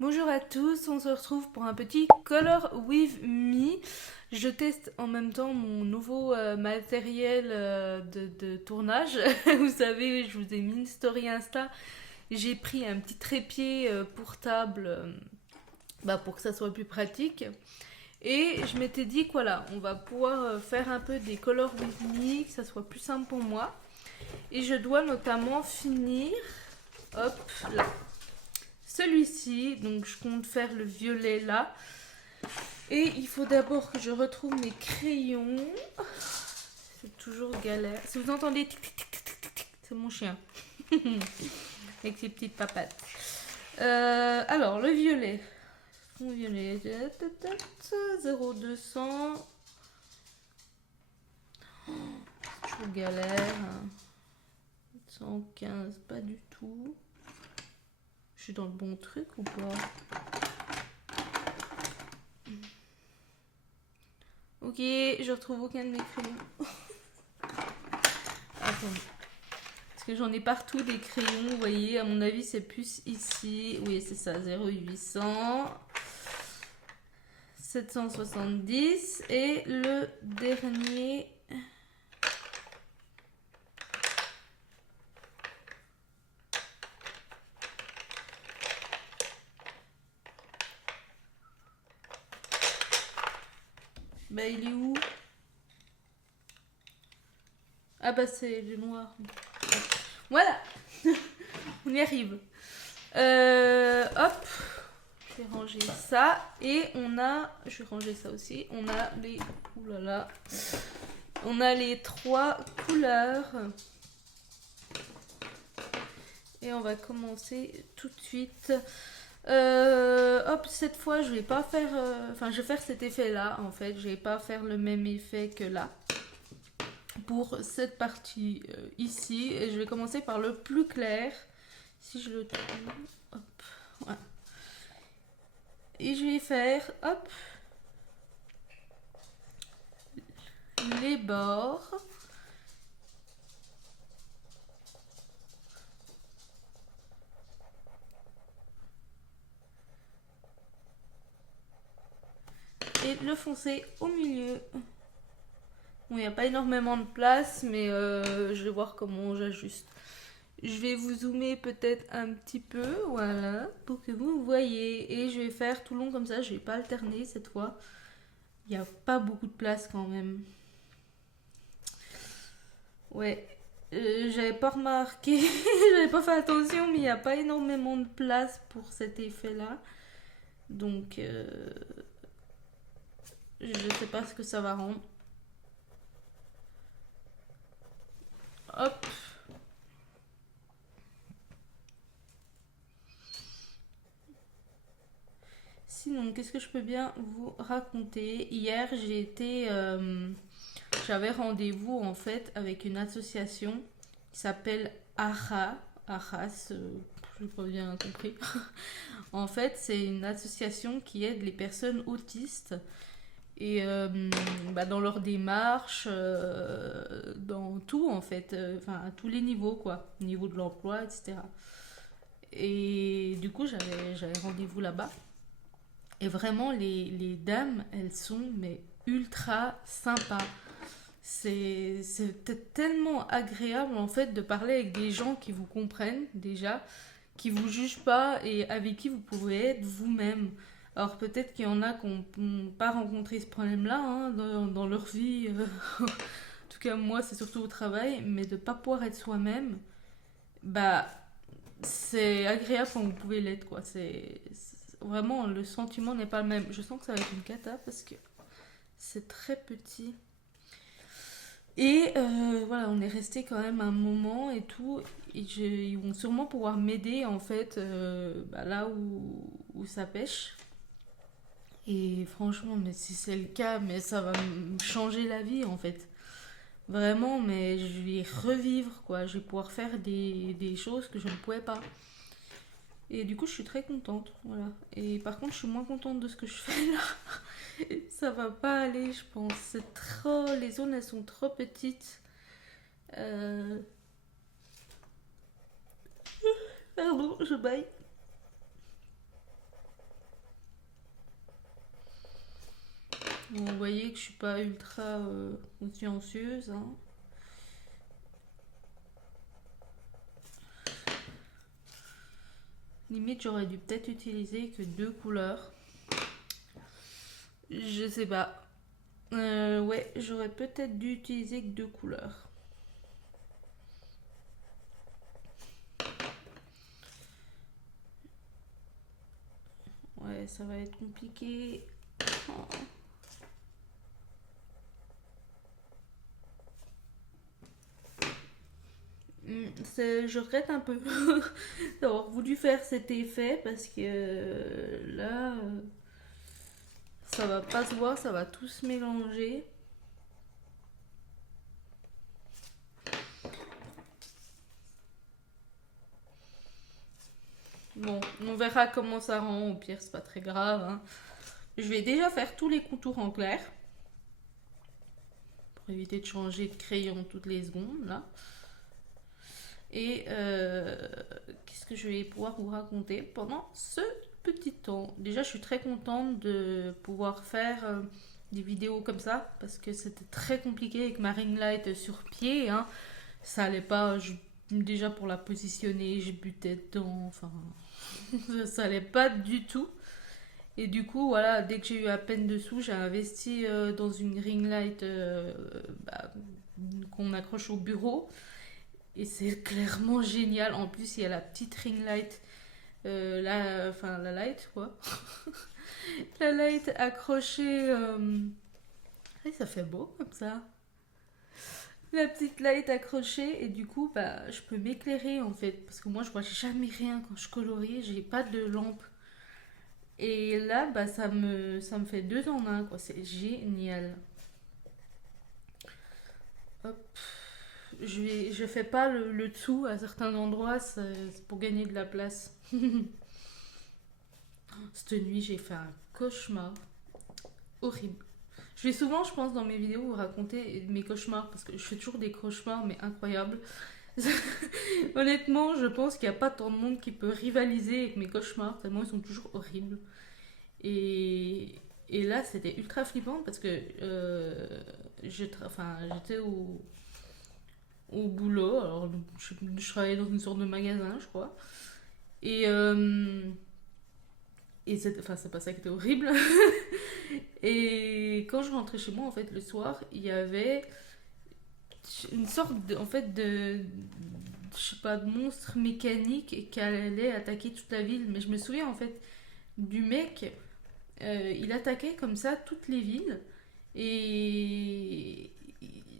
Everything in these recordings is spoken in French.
Bonjour à tous, on se retrouve pour un petit Color with Me. Je teste en même temps mon nouveau matériel de tournage. Vous savez, je vous ai mis une story Insta. J'ai pris un petit trépied portable pour que ça soit plus pratique. Et je m'étais dit que voilà, on va pouvoir faire un peu des Color with Me, que ça soit plus simple pour moi. Et je dois notamment finir, hop là, celui-ci. Donc je compte faire le violet là. Et il faut d'abord que je retrouve mes crayons. C'est toujours galère. Si vous entendez tic tic tic tic tic tic, c'est mon chien. Avec ses petites papates. Alors, le violet. Mon violet. 0200. Toujours galère. 115, pas du tout. Je suis dans le bon truc ou pas? Ok, je retrouve aucun de mes crayons. Attends. Parce que j'en ai partout des crayons, vous voyez, à mon avis c'est plus ici. Oui, c'est ça, 0800 770 et le dernier. Bah il est où? Ah bah c'est le noir. Voilà. On y arrive. Hop. Je vais ranger ça. Et on a... Je vais ranger ça aussi. On a les... Ouh là là. On a les 3 couleurs. Et on va commencer tout de suite. Hop, cette fois, je vais pas faire... Enfin, je vais faire cet effet-là, en fait. Je vais pas faire le même effet que là. Pour cette partie ici. Et je vais commencer par le plus clair. Si je le trouve... Hop, voilà. Et je vais faire, hop, les bords. Et le foncer au milieu. Bon, il n'y a pas énormément de place, mais je vais voir comment j'ajuste. Je vais vous zoomer peut-être un petit peu, voilà, pour que vous voyez. Et je vais faire tout long comme ça, je vais pas alterner cette fois. Il n'y a pas beaucoup de place quand même. Ouais, j'avais pas remarqué, j'avais pas fait attention, mais il n'y a pas énormément de place pour cet effet-là. Donc, je sais pas ce que ça va rendre. Hop. Sinon, qu'est-ce que je peux bien vous raconter? Hier, j'avais rendez-vous en fait avec une association qui s'appelle AHA. AHAS, je n'ai pas bien compris. En fait, c'est une association qui aide les personnes autistes et dans leur démarche, dans tout en fait, enfin à tous les niveaux quoi, au niveau de l'emploi, etc. Et du coup, j'avais rendez-vous là-bas. Et vraiment, les dames, elles sont mais ultra sympas. C'est tellement agréable en fait de parler avec des gens qui vous comprennent déjà, qui vous jugent pas et avec qui vous pouvez être vous-même. Alors peut-être qu'il y en a qui n'ont pas rencontré ce problème-là hein, dans leur vie. En tout cas, moi, c'est surtout au travail, mais de pas pouvoir être soi-même, bah c'est agréable quand vous pouvez l'être quoi. Vraiment le sentiment n'est pas le même. Je sens que ça va être une cata parce que c'est très petit. Et voilà, on est resté quand même un moment et tout. Et ils vont sûrement pouvoir m'aider en fait là où ça pêche. Et franchement, mais si c'est le cas, mais ça va me changer la vie en fait. Vraiment, mais je vais revivre quoi. Je vais pouvoir faire des choses que je ne pouvais pas. Et du coup, je suis très contente, voilà. Et par contre, je suis moins contente de ce que je fais là. Ça va pas aller, je pense. C'est trop, les zones elles sont trop petites. Euh... Pardon, je baille. Bon, vous voyez que je suis pas ultra consciencieuse, hein. Limite, j'aurais dû peut-être utiliser que 2 couleurs. Je sais pas. Ouais, j'aurais peut-être dû utiliser que 2 couleurs. Ouais, ça va être compliqué. Oh. Je regrette un peu d'avoir voulu faire cet effet parce que là, ça va pas se voir, ça va tout se mélanger. Bon, on verra comment ça rend. Au pire, c'est pas très grave, hein. Je vais déjà faire tous les contours en clair pour éviter de changer de crayon toutes les secondes là. Et qu'est-ce que je vais pouvoir vous raconter pendant ce petit temps. Déjà, je suis très contente de pouvoir faire des vidéos comme ça parce que c'était très compliqué avec ma ring light sur pied, hein. Ça allait pas. Déjà pour la positionner, je butais dedans. Enfin, ça allait pas du tout. Et du coup, voilà, dès que j'ai eu à peine dessous, j'ai investi dans une ring light bah, qu'on accroche au bureau. Et c'est clairement génial. En plus, il y a la petite ring light, enfin la light quoi. La light accrochée. Et ça fait beau comme ça. La petite light accrochée et du coup, bah, je peux m'éclairer en fait. Parce que moi, je vois jamais rien quand je colorie. J'ai pas de lampe. Et là, bah, ça me fait deux en un quoi. C'est génial. Hop. Je fais pas le dessous à certains endroits, c'est pour gagner de la place. Cette nuit, j'ai fait un cauchemar horrible. Je vais souvent, je pense, dans mes vidéos vous raconter mes cauchemars parce que je fais toujours des cauchemars, mais incroyables. Honnêtement, je pense qu'il n'y a pas tant de monde qui peut rivaliser avec mes cauchemars, tellement ils sont toujours horribles. Et, et là, c'était ultra flippant parce que enfin, j'étais au boulot. Alors, je travaillais dans une sorte de magasin, je crois. Et, enfin, c'est pas ça qui était horrible. Et quand je rentrais chez moi, en fait, le soir, il y avait une sorte en fait, je sais pas, de monstre mécanique qui allait attaquer toute la ville. Mais je me souviens, en fait, du mec, il attaquait comme ça toutes les villes. Et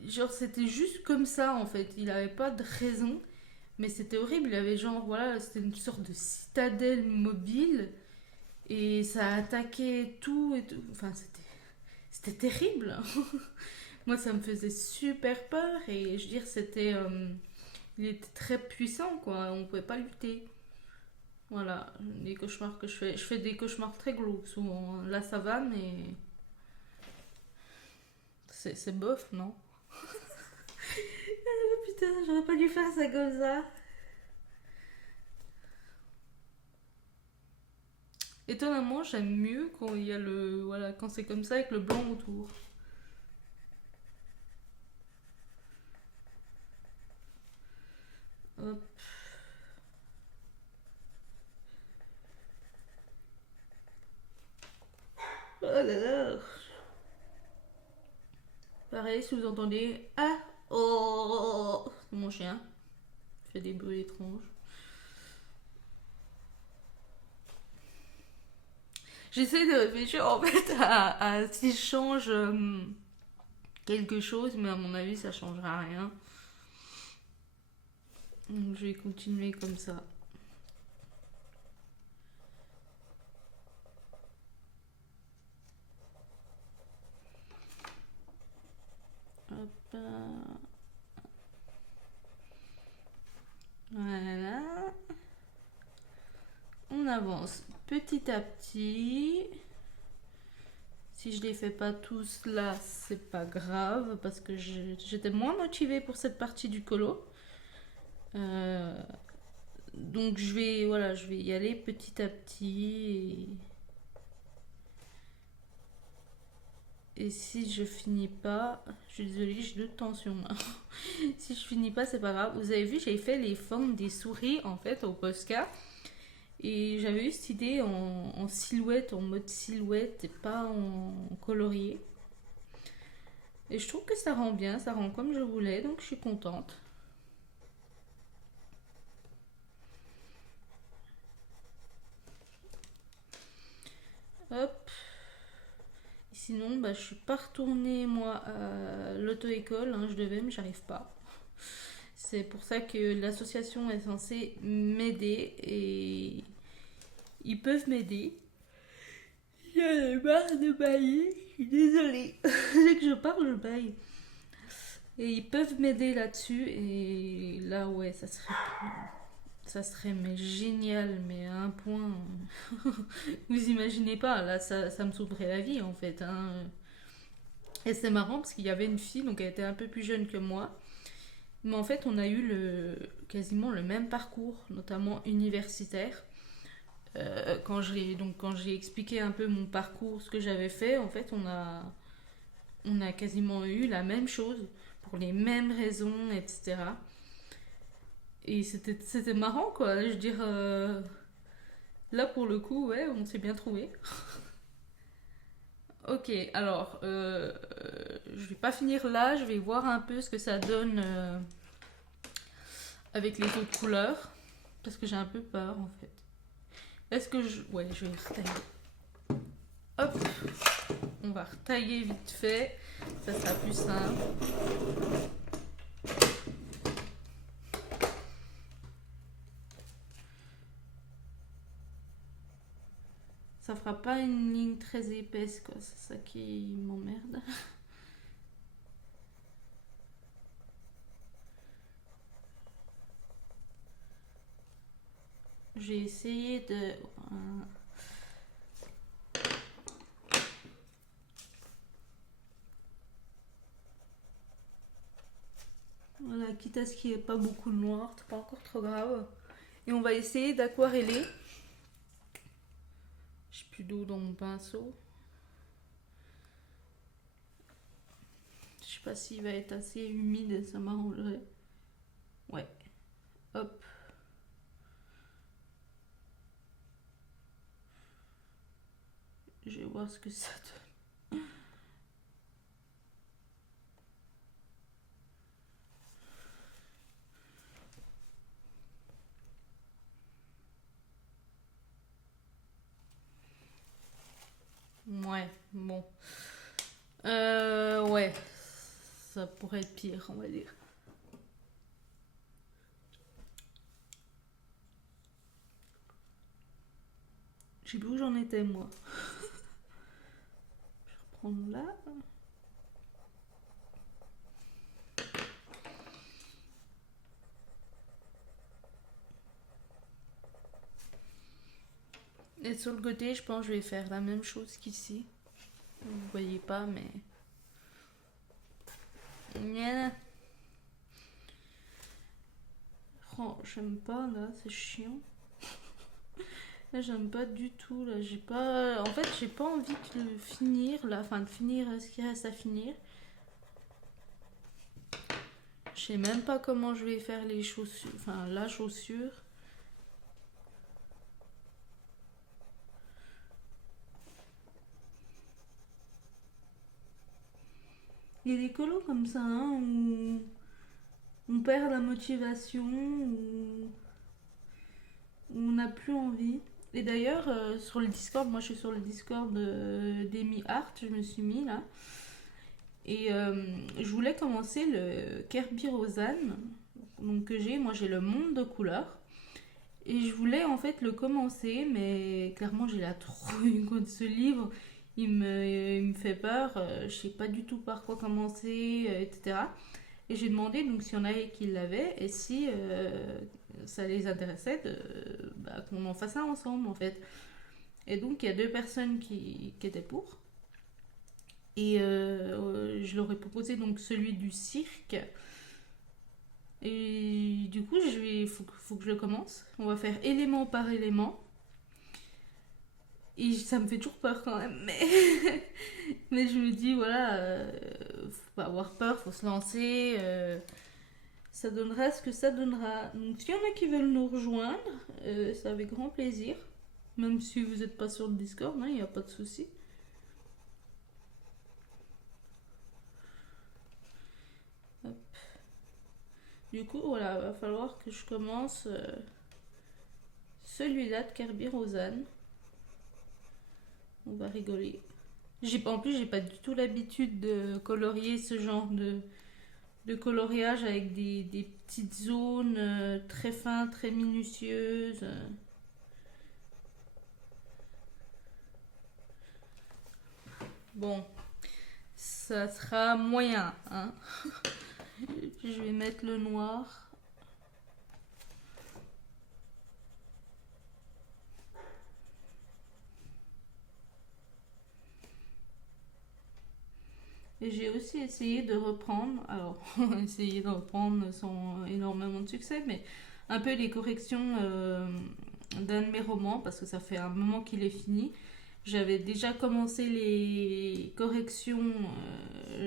genre, c'était juste comme ça, en fait. Il avait pas de raison. Mais c'était horrible, il avait genre, voilà, c'était une sorte de citadelle mobile et ça attaquait tout et tout. Enfin, c'était terrible. Moi, ça me faisait super peur et je veux dire, il était très puissant, quoi. On pouvait pas lutter. Voilà, les cauchemars que je fais. Je fais des cauchemars très glauques souvent, hein. Là, ça va, mais c'est bof, non? Putain, j'aurais pas dû faire ça comme ça. Étonnamment, j'aime mieux quand il y a voilà, quand c'est comme ça avec le blanc autour. Hop. Oh là là. Pareil, si vous entendez ah oh, c'est mon chien. Il fait des bruits étranges. J'essaie de réfléchir en fait à si je change quelque chose, mais à mon avis, ça changera rien. Donc, je vais continuer comme ça. Hop. Voilà. On avance petit à petit. Si je les fais pas tous là, c'est pas grave parce que j'étais moins motivée pour cette partie du colo. Donc voilà, je vais y aller petit à petit et Et si je finis pas, je suis désolée, j'ai de tension là. Si je finis pas, c'est pas grave. Vous avez vu, j'ai fait les formes des souris en fait au Posca. Et j'avais eu cette idée en silhouette, en mode silhouette et pas en colorier. Et je trouve que ça rend bien, ça rend comme je voulais, donc je suis contente. Hop. Sinon, bah, je suis pas retournée moi à l'auto-école, hein, je devais, mais j'arrive pas. C'est pour ça que l'association est censée m'aider et ils peuvent m'aider. J'en ai marre de bailler, je suis désolée. Dès que je parle, je baille. Et ils peuvent m'aider là-dessus et là, ouais, ça serait mais génial, mais à un point. Vous imaginez pas, là, ça me sauverait la vie en fait, hein. Et c'est marrant parce qu'il y avait une fille, donc elle était un peu plus jeune que moi. Mais en fait, on a eu quasiment le même parcours, notamment universitaire. Quand j'ai expliqué un peu mon parcours, ce que j'avais fait, en fait, on a quasiment eu la même chose, pour les mêmes raisons, etc. Et c'était marrant, quoi. Je veux dire, là, pour le coup, ouais, on s'est bien trouvé. Ok, alors, je vais pas finir là, je vais voir un peu ce que ça donne avec les autres couleurs, parce que j'ai un peu peur, en fait. Est-ce que je... Ouais, je vais retailler. Hop, on va retailler vite fait, ça sera plus simple. Ça fera pas une ligne très épaisse, quoi, c'est ça qui m'emmerde. J'ai essayé de... Voilà, quitte à ce qu'il n'y ait pas beaucoup de noir, c'est pas encore trop grave. Et on va essayer d'aquareller. J'ai plus d'eau dans mon pinceau. Je sais pas s'il va être assez humide, ça m'arrangerait. Ouais. Hop. Je vais voir ce que ça donne. Ouais, bon. Ouais. Ça pourrait être pire, on va dire. Je sais plus où j'en étais, moi. Je vais reprendre là. Et sur le côté, je pense que je vais faire la même chose qu'ici. Vous voyez pas, mais... Oh, j'aime pas, là, c'est chiant. Là, j'aime pas du tout, là, j'ai pas... En fait, j'ai pas envie de le finir, là, enfin, de finir ce qui reste à finir. Je sais même pas comment je vais faire les chaussures, enfin, la chaussure. Il y a des colos comme ça, hein, où on perd la motivation, où on n'a plus envie. Et d'ailleurs, sur le Discord, moi je suis sur le Discord d'Amy Art, je me suis mis là. Et je voulais commencer le Kirby Rosanne, donc que j'ai. Moi j'ai le monde de couleurs. Et je voulais en fait le commencer, mais clairement j'ai la trouille de ce livre. Il me fait peur, je sais pas du tout par quoi commencer, etc. Et j'ai demandé donc s'il y en avait qui l'avaient et si ça les intéressait qu'on en fasse ça ensemble en fait. Et donc il y a deux personnes qui étaient pour. Et je leur ai proposé donc celui du cirque. Et du coup, faut que je le commence. On va faire élément par élément. Et ça me fait toujours peur quand même. Mais, mais je me dis, voilà, faut pas avoir peur, faut se lancer. Ça donnera ce que ça donnera. Donc, s'il y en a qui veulent nous rejoindre, c'est avec grand plaisir. Même si vous n'êtes pas sur le Discord, il n'y a pas de souci. Hop. Du coup, voilà, va falloir que je commence celui-là de Kirby Rosanne. On va rigoler. En plus, j'ai pas du tout l'habitude de colorier ce genre de coloriage avec des petites zones très fines, très minutieuses. Bon, ça sera moyen, hein. Je vais mettre le noir. Et j'ai aussi essayé de reprendre, alors essayer de reprendre sans énormément de succès, mais un peu les corrections d'un de mes romans, parce que ça fait un moment qu'il est fini. J'avais déjà commencé les corrections,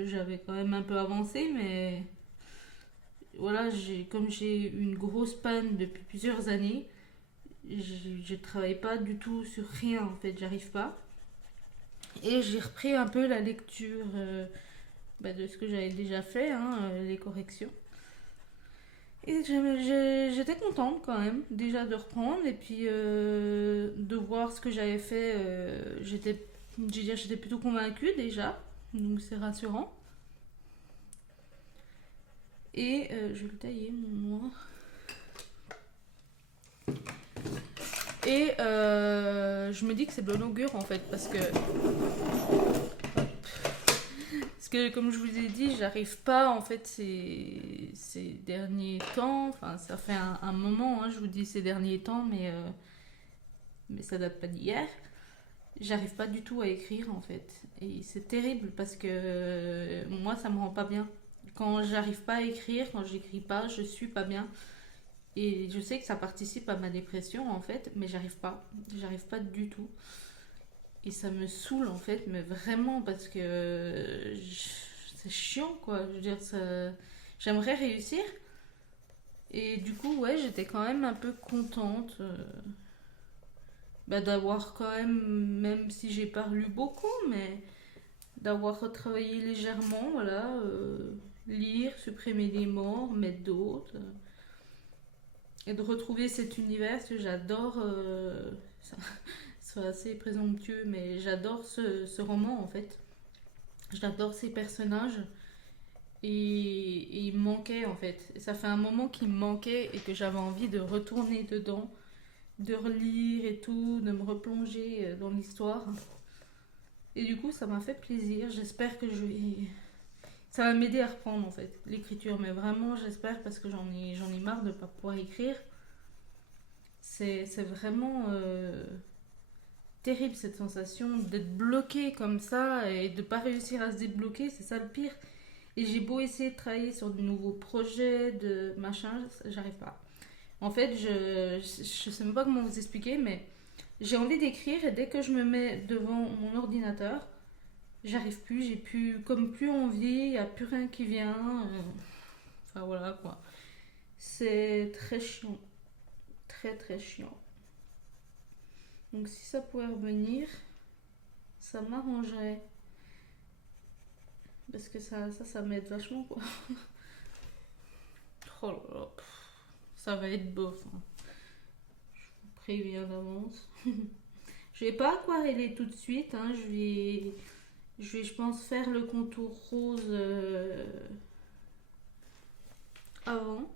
j'avais quand même un peu avancé, mais voilà, comme j'ai une grosse panne depuis plusieurs années, je travaille pas du tout sur rien en fait, j'arrive pas. Et j'ai repris un peu la lecture de ce que j'avais déjà fait, hein, les corrections. Et j'étais contente quand même déjà de reprendre et puis de voir ce que j'avais fait. J'étais plutôt convaincue déjà, donc c'est rassurant. Et je vais le tailler mon noir. Et je me dis que c'est bon augure en fait parce que comme je vous ai dit, j'arrive pas en fait ces derniers temps, enfin ça fait un moment, hein, je vous dis ces derniers temps, mais ça date pas d'hier. J'arrive pas du tout à écrire en fait. Et c'est terrible parce que moi ça me rend pas bien. Quand j'arrive pas à écrire, quand j'écris pas, je suis pas bien. Et je sais que ça participe à ma dépression en fait, mais j'arrive pas. J'arrive pas du tout. Et ça me saoule en fait, mais vraiment parce que c'est chiant quoi. Je veux dire, j'aimerais réussir. Et du coup, ouais, j'étais quand même un peu contente d'avoir quand même si j'ai pas lu beaucoup, mais d'avoir retravaillé légèrement, voilà. Lire, supprimer des morts, mettre d'autres. Et de retrouver cet univers que j'adore. C'est assez présomptueux, mais j'adore ce roman en fait. J'adore ces personnages et il me manquait en fait. Ça fait un moment qu'il me manquait et que j'avais envie de retourner dedans, de relire et tout, de me replonger dans l'histoire. Et du coup, ça m'a fait plaisir. J'espère que ça va m'aider à reprendre en fait l'écriture, mais vraiment j'espère parce que j'en ai marre de ne pas pouvoir écrire. C'est vraiment terrible cette sensation d'être bloqué comme ça et de pas réussir à se débloquer, c'est ça le pire. Et j'ai beau essayer de travailler sur de nouveaux projets, de machin, j'arrive pas. En fait, je sais même pas comment vous expliquer, mais j'ai envie d'écrire et dès que je me mets devant mon ordinateur, j'arrive plus, j'ai plus, comme plus envie, il n'y a plus rien qui vient. Enfin voilà quoi. C'est très chiant. Très très chiant. Donc si ça pouvait revenir, ça m'arrangerait. Parce que ça m'aide vachement quoi. Oh là là, ça va être bof, hein. Je vous préviens d'avance. Je vais pas aquareller tout de suite, hein. Je pense, faire le contour rose avant.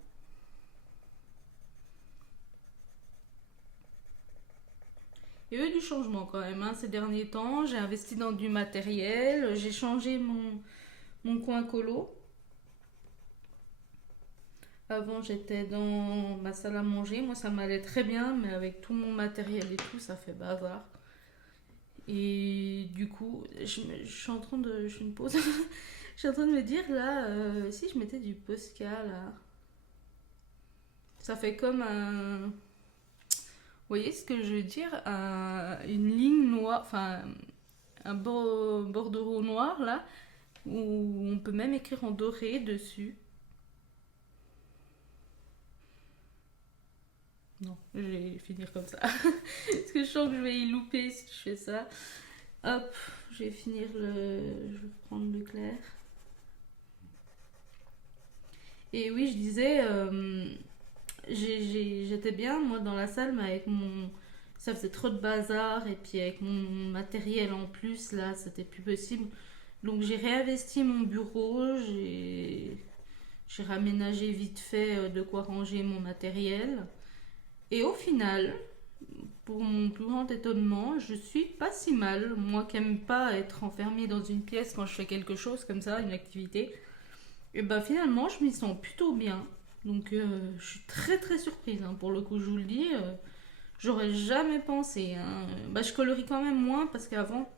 Il y a eu du changement quand même, hein, ces derniers temps. J'ai investi dans du matériel, j'ai changé mon coin colo. Avant, j'étais dans ma salle à manger. Moi, ça m'allait très bien, mais avec tout mon matériel et tout, ça fait bazar. Et du coup, je suis en train de. Je me pose. Je suis en train de me dire là, si je mettais du Posca là, ça fait comme un. voyez ce que je veux dire? Une ligne noire, enfin un bordereau noir là, où on peut même écrire en doré dessus. Non, je vais finir comme ça. Parce que je sens que je vais y louper si je fais ça. Hop, je vais finir le... Je vais prendre le clair. Et oui, je disais, j'étais bien, moi, dans la salle, mais avec mon... Ça faisait trop de bazar, et puis avec mon matériel en plus, là, c'était plus possible. Donc j'ai réinvesti mon bureau, j'ai raménagé vite fait de quoi ranger mon matériel. Et au final, pour mon plus grand étonnement, je suis pas si mal. Moi qui aime pas être enfermée dans une pièce quand je fais quelque chose comme ça, une activité. Et ben finalement, je m'y sens plutôt bien. Donc je suis très très surprise, hein. Pour le coup, je vous le dis, j'aurais jamais pensé, hein. Bah, je colorie quand même moins parce qu'avant,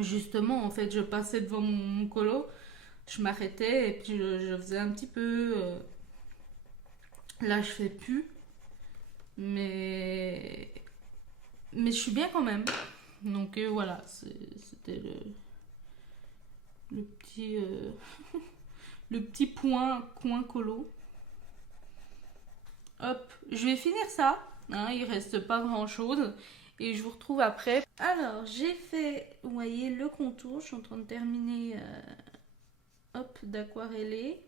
justement, en fait, je passais devant mon colo, je m'arrêtais et puis je faisais un petit peu. Là, je fais plus, mais mais je suis bien quand même. Donc voilà, c'était le petit le petit point coin colo. Hop, je vais finir ça. Hein, il reste pas grand chose. Et je vous retrouve après. Alors, j'ai fait, vous voyez, le contour. Je suis en train de terminer hop, d'aquareller.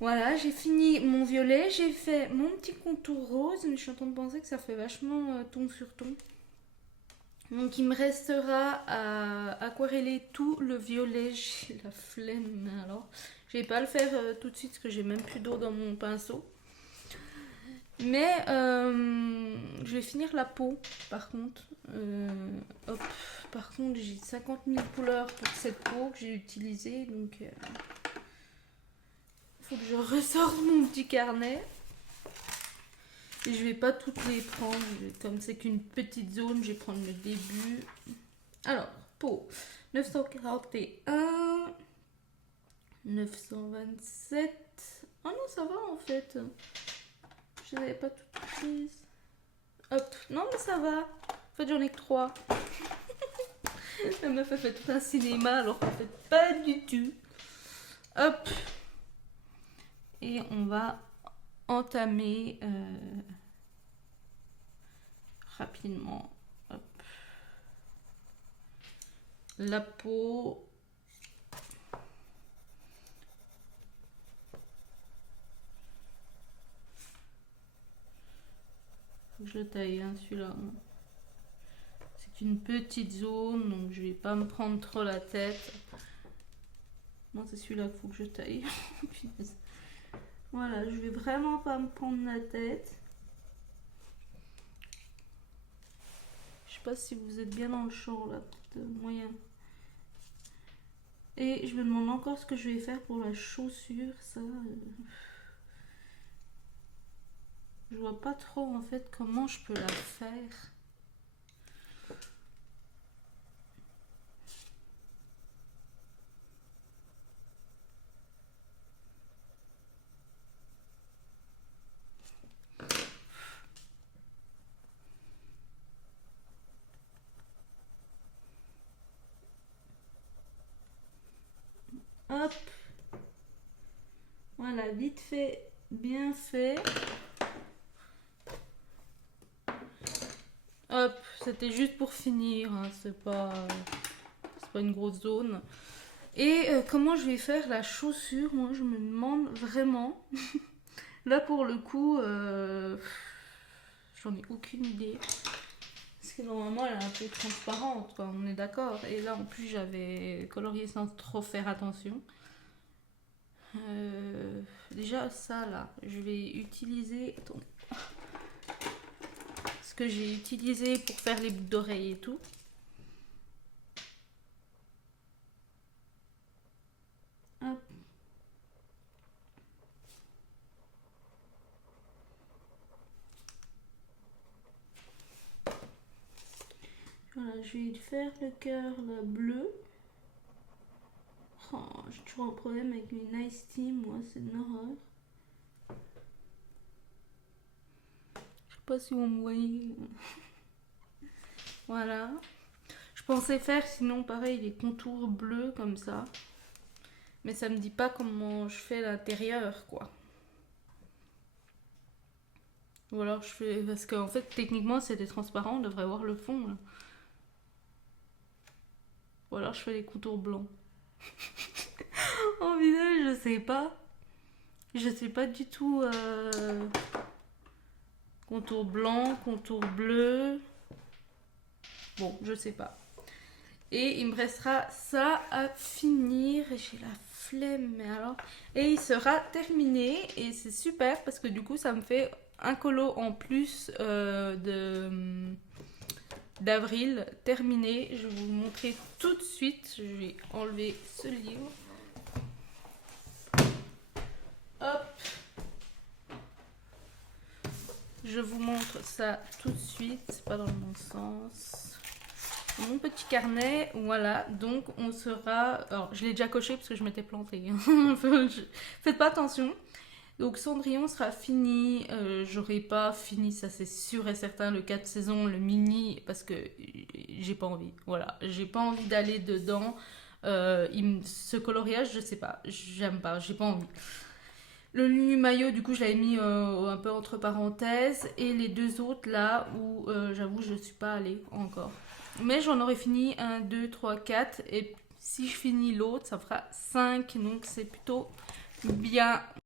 Voilà, j'ai fini mon violet. J'ai fait mon petit contour rose. Mais je suis en train de penser que ça fait vachement ton sur ton. Donc il me restera à aquareller tout le violet. J'ai la flemme, mais alors. Je vais pas le faire tout de suite parce que j'ai même plus d'eau dans mon pinceau. Mais je vais finir la peau par contre. Hop. Par contre, j'ai 50 000 couleurs pour cette peau que j'ai utilisée. Donc il faut que je ressorte mon petit carnet. Et je vais pas toutes les prendre. Comme c'est qu'une petite zone, je vais prendre le début. Alors, peau 941, 927. Oh non, ça va en fait. Je n'avais pas toutes prises. Hop, non mais ça va. En fait, j'en ai que 3. La meuf a fait tout un cinéma alors qu'en fait, pas du tout. Hop. Et on va entamer rapidement. Hop. La peau. Je taille hein, celui-là. C'est une petite zone, donc je vais pas me prendre trop la tête. Non, c'est celui-là qu'il faut que je taille. Voilà, je vais vraiment pas me prendre la tête. Je sais pas si vous êtes bien dans le champ là, peut-être moyen. Et je me demande encore ce que je vais faire pour la chaussure, ça. Je vois pas trop en fait comment je peux la faire. Hop. Voilà, vite fait, bien fait. Hop, c'était juste pour finir, hein, c'est pas une grosse zone. Et comment je vais faire la chaussure, moi je me demande vraiment. Là pour le coup, j'en ai aucune idée. Parce que normalement elle est un peu transparente, quoi, on est d'accord. Et là en plus j'avais colorié sans trop faire attention. Déjà ça là, je vais utiliser... Attendez. Ce que j'ai utilisé pour faire les boucles d'oreilles et tout. Hop. Voilà, je vais faire le cœur là, bleu. Oh, j'ai toujours un problème avec les Nice Team, moi, c'est une horreur. pas si on me voyait. Voilà. Je pensais faire sinon pareil les contours bleus comme ça. Mais ça me dit pas comment je fais l'intérieur quoi. Ou alors je fais... Parce qu'en fait techniquement c'était transparent, on devrait voir le fond là. Ou alors je fais les contours blancs. En visage je sais pas. Je sais pas du tout. Contour blanc, contour bleu. Bon, je sais pas. Et il me restera ça à finir. J'ai la flemme, mais alors. Et il sera terminé. Et c'est super parce que du coup, ça me fait un colo en plus d'avril terminé. Je vais vous montrer tout de suite. Je vais enlever ce livre. Hop. Je vous montre ça tout de suite. C'est pas dans le bon sens. Mon petit carnet, voilà, donc on sera... Alors, je l'ai déjà coché parce que je m'étais plantée. Faites pas attention. Donc, Cendrillon sera fini. J'aurai pas fini, ça c'est sûr et certain, le 4 saisons, le mini, parce que j'ai pas envie. Voilà, j'ai pas envie d'aller dedans. Ce coloriage, je sais pas, j'aime pas, j'ai pas envie. Le Lulu Maillot, du coup, je l'avais mis un peu entre parenthèses. Et les deux autres, là, où j'avoue, je suis pas allée encore. Mais j'en aurais fini 1, 2, 3, 4. Et si je finis l'autre, ça fera 5. Donc c'est plutôt bien.